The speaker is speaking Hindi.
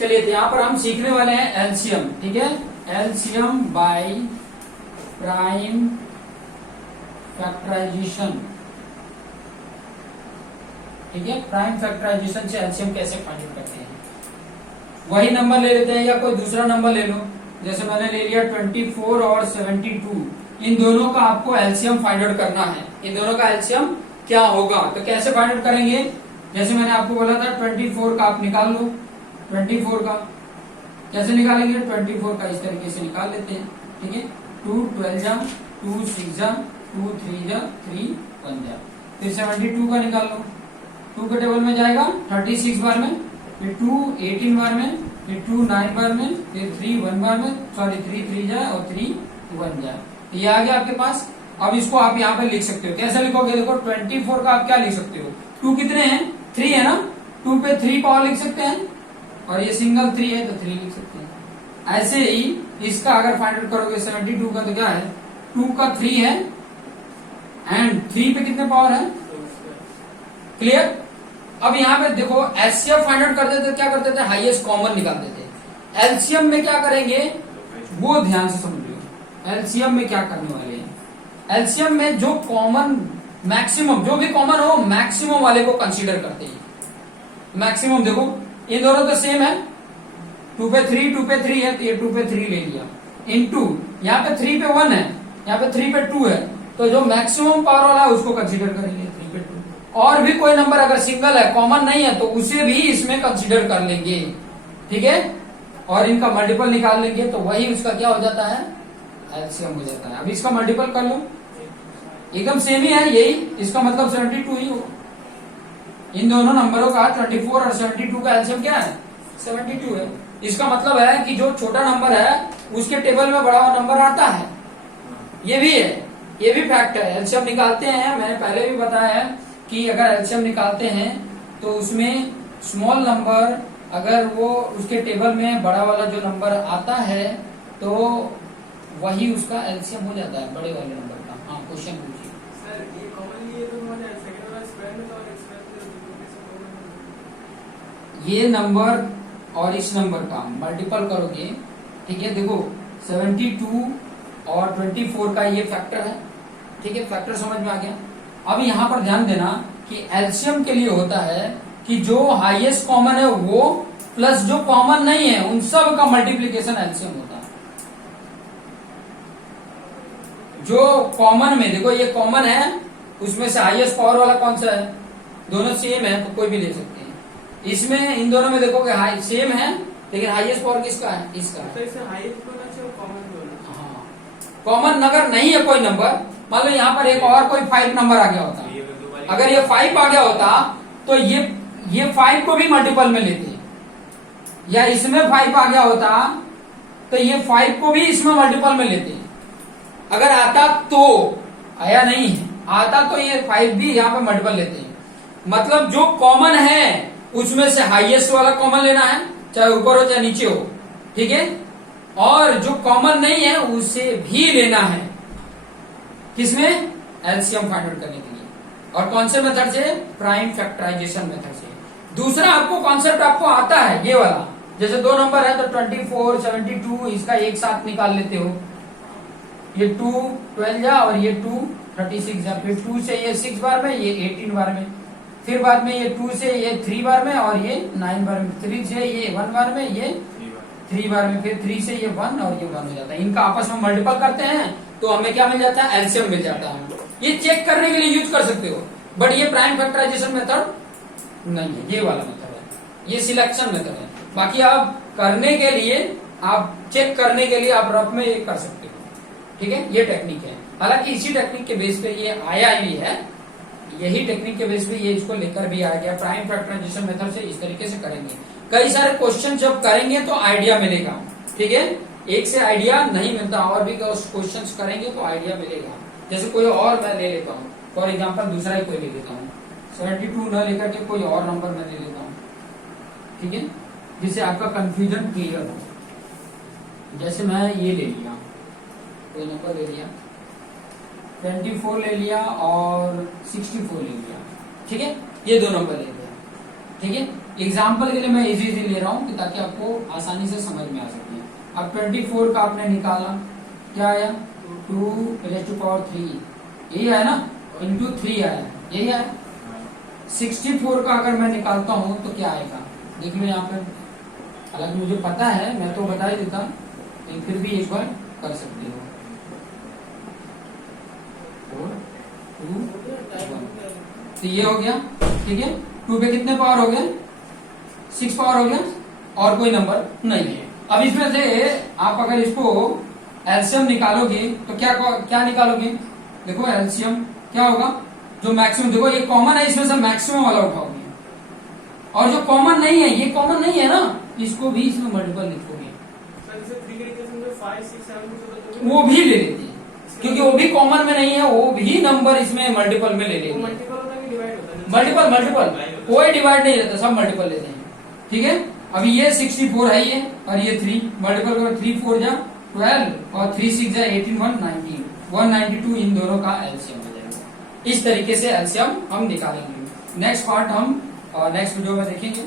चलिए तो यहाँ पर हम सीखने वाले हैं एलसीएम, ठीक है। एलसीएम बाय प्राइम फैक्टराइजेशन, ठीक है। प्राइम फैक्टराइजेशन से एलसीएम कैसे फाइंड करते हैं। वही नंबर ले लेते हैं या कोई दूसरा नंबर ले लो। जैसे मैंने ले लिया 24 और 72, इन दोनों का आपको एलसीएम फाइंड आउट करना है। इन दोनों का एलसीएम क्या होगा, तो कैसे फाइंड आउट करेंगे। जैसे मैंने आपको बोला था 24 का आप निकाल लो। 24 का कैसे निकालेंगे, 24 का इस तरीके से निकाल लेते हैं, ठीक है। 2 12 जा, 2 6 जा, 2 3 जा, 3 1 जा। फिर 72 का निकाल लो। 2 के टेबल में जाएगा 36 बार में, फिर 2 18 बार में, फिर 2 9 बार में, फिर 3 1 बार में, सॉरी 3 3 जाए और 3 1 जाए। ये आ गया आपके पास। अब इसको आप यहाँ पे लिख सकते हो। कैसे लिखोगे, देखो 24 का आप क्या लिख सकते हो, 2 कितने हैं, 3 है ना, 2 पे 3 पावर लिख सकते हैं, और ये सिंगल 3 है तो 3 लिख सकते हैं। ऐसे ही इसका अगर फाइंड आउट करोगे 72 का, तो क्या है, 2 का 3 है एंड 3 पे कितने पावर है, क्लियर। अब यहाँ पे देखो एचसीएफ फाइंड आउट करते थे, क्या करते थे, हाईएस्ट कॉमन निकालते थे। एलसीएम में क्या करेंगे वो ध्यान से समझिए। एलसीएम में क्या करने वाले हैं, एलसीएम में जो कॉमन मैक्सिमम, जो भी कॉमन हो मैक्सिमम वाले को कंसीडर करते हैं। मैक्सिमम देखो इन दोनों तो सेम है, 2 पे 3 2 पे 3 है, तो ये 2 पे 3 ले लिया, इनटू यहाँ पे 3 पे 1 है, यहाँ पे 3 पे 2 है, तो जो मैक्सिमम पावर वाला है उसको कंसीडर करेंगे 3 पे 2। और भी कोई नंबर अगर सिंगल है, कॉमन नहीं है, तो उसे भी इसमें कंसीडर कर लेंगे, ठीक है। और इनका मल्टीपल निकाल लेंगे, तो वही उसका क्या हो जाता है, एलसीएम हो जाता है। अब इसका मल्टीपल कर लो, एकदम सेम ही है यही, इसका मतलब 72 ही होगा। इन दोनों नंबरों का 24 और 72 का एलसीएम क्या है, 72 है। इसका मतलब है कि जो छोटा नंबर है उसके टेबल में बड़ा नंबर आता है, ये भी है, ये भी फैक्ट है। एलसीएम निकालते हैं, मैंने पहले भी बताया है कि अगर एलसीएम निकालते हैं तो उसमें स्मॉल नंबर अगर वो उसके टेबल में बड़ा वाला जो नंबर आता है तो वही उसका एलसीएम हो जाता है बड़े वाले नंबर का। हाँ क्वेश्चन पूछिए सर, ये कॉमनली ये तो हमारे सेकंड वाला स्क्वायर में था और एक्सपेंड ये नंबर और इस नंबर का मल्टीपल करोगे, ठीक है। देखो 72 और 24 का ये फैक्टर है, ठीक है, फैक्टर समझ में आ गया। अब यहाँ पर ध्यान देना कि एलसीएम के लिए होता है कि जो हाईएस्ट कॉमन है वो प्लस जो कॉमन नहीं है उन सब का मल्टीप्लीकेशन एलसीएम होता है। जो कॉमन में देखो ये कॉमन है, उसमें से हाईएस्ट पावर वाला कौन सा है, दोनों सेम है तो कोई भी ले सकते हैं। इसमें इन दोनों में देखोगे हाई सेम है, लेकिन हाईएस्ट पावर किसका है, इसका है। तो इसे हाईएस्ट होना चाहिए और कॉमन भी होना चाहिए। हाँ, कॉमन अगर नहीं है कोई नंबर, मान लो यहाँ पर एक और कोई 5 नंबर आ गया होता, अगर ये 5 आ गया होता तो ये 5 को भी मल्टीपल में लेते, या इसमें 5 आ गया होता तो ये 5 को भी इसमें मल्टीपल में लेते। अगर आता तो, आया नहीं है, आता तो ये 5 भी यहाँ पे मल्टीपल लेते हैं। मतलब जो कॉमन है उसमें से हाईएस्ट वाला कॉमन लेना है, चाहे ऊपर हो चाहे नीचे हो, ठीक है। और जो कॉमन नहीं है उसे भी लेना है, किसमें, एलसीएम फाइंड आउट करने के लिए। और कौन से मेथड से, प्राइम फैक्टराइजेशन मेथड से। दूसरा आपको कॉन्सेप्ट आपको आता है ये वाला, जैसे दो नंबर है तो 24 72 इसका एक साथ निकाल लेते हो, ये 2 12 जा और ये 2 36 जा, फिर 2 से ये 6 बार में, ये 18 बार में, फिर बाद में ये 2 से ये 3 बार में और ये 9 बार में, 3 से ये 1 बार में, ये 3 बार में, फिर 3 से ये 1 और ये 1 हो जाता है। इनका आपस में मल्टीपल करते हैं तो हमें क्या मिल जाता है, एलसीएम मिल जाता है। ये चेक करने के लिए यूज कर सकते हो, बट ये प्राइम फैक्टराइजेशन मेथड नहीं है, ये वाला मेथड है, ये सिलेक्शन मेथड है। बाकी आप करने के लिए, आप चेक करने के लिए आप रफ में ये कर सकते हो, ठीक है, ये टेक्निक है। हालांकि इसी टेक्निक के बेस पे ये आया ही है, यही टेक्निक के बेस पे ये इसको लेकर भी आ गया। प्राइम फैक्टराइजेशन मेथड से इस तरीके से करेंगे। कई सारे क्वेश्चन जब करेंगे तो आइडिया मिलेगा, ठीक है, एक से आइडिया नहीं मिलता, और भी क्वेश्चन करेंगे तो आइडिया मिलेगा। जैसे कोई और मैं ले लेता हूँ, फॉर एग्जाम्पल दूसरा ही कोई ले लेता हूँ, 72 न लेकर के कोई और नंबर मैं ले लेता हूँ, ठीक है, जिससे आपका कंफ्यूजन क्लियर हो। जैसे मैं ये ले लिया, कोई नंबर ले लिया, 24 ले लिया और 64 ले लिया, ठीक है, ये दो नंबर ले लिया, ठीक है। एग्जाम्पल के लिए मैं इजी ले रहा हूँ कि ताकि आपको आसानी से समझ में आ सके। अब 24 का आपने निकाला, क्या आया 2⁻³ यही आया ना, इंटू 3 आया, यही आया। 64 का अगर मैं निकालता हूँ तो क्या आएगा, देख लो यहाँ पर। हालांकि मुझे पता है, मैं तो बता ही देता, लेकिन फिर भी एक बार कर सकते हो। 4 2 1, तो ये हो गया, ठीक है। 2 पे कितने पावर हो गए, 6 पावर हो गया, और कोई नंबर नहीं है। अब इसमें से आप अगर इसको एलसीएम निकालोगे तो क्या क्या निकालोगे, देखो एलसीएम क्या होगा, जो मैक्सिमम, देखो ये कॉमन है, इसमें से मैक्सिमम वाला उठाओगे, और जो कॉमन नहीं है, ये कॉमन नहीं है ना, इसको भी इसमें मल्टीपल लिखोगे, सर जैसे 3 के केस में 5 6 7 कुछ होता वो भी ले लेते हैं, क्योंकि वो भी कॉमन में नहीं है, वो भी नंबर इसमें मल्टीपल में ले लेंगे। मल्टीपल होता है कि डिवाइड होता है? मल्टीपल कोई डिवाइड नहीं रहता, सब मल्टीपल लेते हैं, ठीक है। अभी ये 64 है ये, और ये 3 मल्टीपल करो, 3 4 जा 12 और 3 6 जा 18 1 192, इन दोनों का एलसीएम हो जाएगा। इस तरीके से एलसीएम हम निकालेंगे। नेक्स्ट पार्ट हम नेक्स्ट वीडियो में देखेंगे।